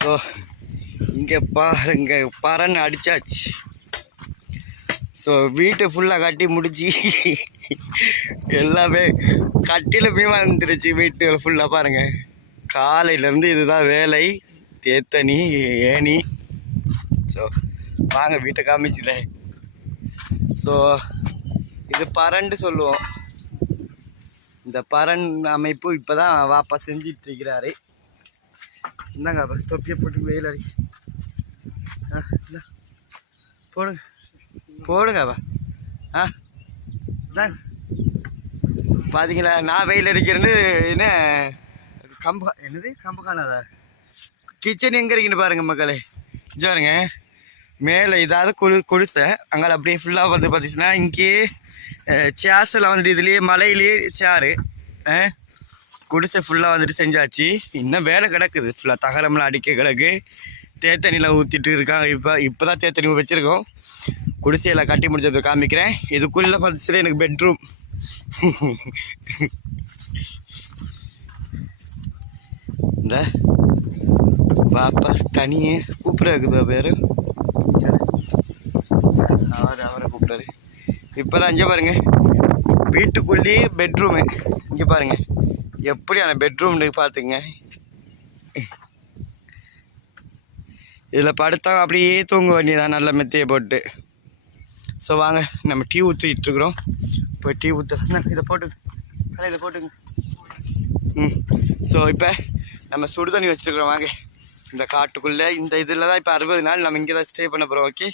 So இங்கே பாருங்க பறன்னு அடித்தாச்சு. So வீட்டை ஃபுல்லாக கட்டி முடிச்சு எல்லாமே கட்டியில் போய் வந்துருச்சு. வீட்டு ஃபுல்லாக பாருங்கள், காலையிலேருந்து இதுதான் வேலை, தேத்தனி ஏணி. ஸோ வாங்க வீட்டை காமிச்சிட்டேன். ஸோ இது பரண்டு சொல்லுவோம். இந்த பரண் அமைப்பு இப்போ தான் வாப்பா செஞ்சிட்டு இருக்கிறாரு. இந்தாங்க தொப்பியை போட்டு வெயில் அடி போடுங்க போடுங்கப்பா. பார்த்தீங்களா, நான் வெயில் அடிக்கிறேன்னு என்ன என்னது கம்பு காணாதா? கிச்சன் எங்கே இருக்குன்னு பாருங்கள் மக்களே. பாருங்க மேலே இதாவது குடிசை, அங்கே அப்படியே ஃபுல்லாக வந்து பார்த்திங்கன்னா இங்கே சேர்ஸெல்லாம் வந்துட்டு இதுலேயே மலையிலேயே சேரு குடிசை ஃபுல்லாக வந்துட்டு செஞ்சாச்சு. இன்னும் வேலை கிடக்குது, ஃபுல்லாக தகரம்லாம் அடிக்க கிடக்கு. தேத்தண்ணியில் ஊற்றிட்டு இருக்காங்க. இப்போ தான் தேத்தண்ணி வச்சுருக்கோம். குடிசையெல்லாம் கட்டி முடிச்சப்போ காமிக்கிறேன். இதுக்குள்ளே பார்த்துட்டு எனக்கு பெட்ரூம். இந்த பாப்பா தனியே கூப்பிட்றாக்குதா பேர், அவரை கூப்பிட்டாரு. இப்போ தான் இங்கே பாருங்கள், வீட்டுக்குள்ளேயே பெட்ரூமு. இங்கே பாருங்கள் எப்படியான பெட்ரூம்னு பார்த்துங்க. இதில் படுத்தா அப்படியே தூங்க வேண்டியதான், நல்ல மெத்தையை போட்டு. ஸோ வாங்க நம்ம டீ ஊற்றிட்டுருக்குறோம். போய் டீ ஊற்றுறோம். இதை போட்டு இதை போட்டுங்க. ஸோ இப்போ நம்ம சுடு தண்ணி வச்சுருக்குறோம். வாங்க இந்த காட்டுக்குள்ளே இந்த இதில் தான் இப்போ 60 நாள் நம்ம இங்கே தான் ஸ்டே பண்ண போகிறோம். ஓகே,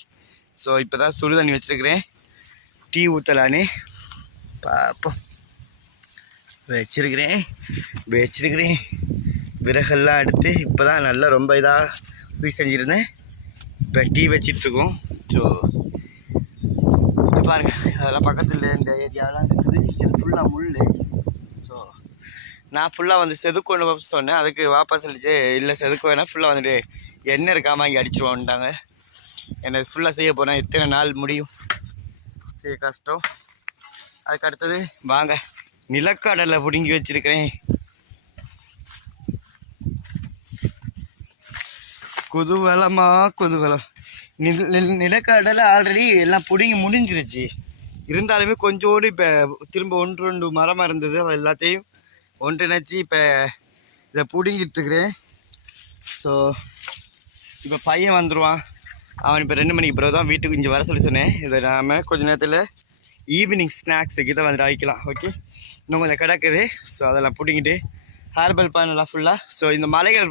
ஸோ இப்போ தான் சுடு தண்ணி வச்சுருக்கிறேன். டீ ஊற்றலான்னு பார்ப்போம். வச்சிருக்கிறேன் விறகெல்லாம் எடுத்து இப்போ தான் நல்லா ரொம்ப இதாக போய் செஞ்சுருந்தேன். இப்போ டீ வச்சிட்ருக்கோம். ஸோ பாருங்கள், அதெல்லாம் பக்கத்தில் இந்த ஏரியாவெலாம் இருக்குது. இது ஃபுல்லாக முள். ஸோ நான் ஃபுல்லாக வந்து செதுக்கொண்டு சொன்னேன். அதுக்கு வாபஸ் சொல்லிட்டு இல்லை செதுக்க வேணால், ஃபுல்லாக வந்துட்டு எண்ணெய் இருக்காமல் இங்கே அடிச்சிருவோன்ட்டாங்க. என்ன ஃபுல்லாக செய்ய போகிறேன், எத்தனை நாள் முடியும், செய்ய கஷ்டம். அதுக்கு அடுத்தது வாங்க நிலக்கடலை பிடுங்கி வச்சுருக்கிறேன். குதூகலம். நிலக்கடலை ஆல்ரெடி எல்லாம் பிடுங்கி முடிஞ்சிருச்சு. இருந்தாலுமே கொஞ்சோடு இப்போ திரும்ப 1-2 மரமாக இருந்தது. அது எல்லாத்தையும் ஒன்றிணைச்சி இப்போ இதை பிடுங்கிட்டுருக்கிறேன். ஸோ இப்போ பையன் வந்துடுவான். அவன் இப்போ 2 மணிக்கு பிறகு தான் வீட்டுக்கு இங்கே வர சொன்னேன். இதை நாம் கொஞ்சம் நேரத்தில் ஈவினிங் ஸ்நாக்ஸுக்கு இதை வந்துட்டு ஆகிக்கலாம். ஓகே, இன்னும் கொஞ்சம் கிடக்குது. ஸோ அதெல்லாம் பிடிங்கிட்டு ஹேர்பல் பண்ணலாம் ஃபுல்லாக. ஸோ இந்த மலைகள்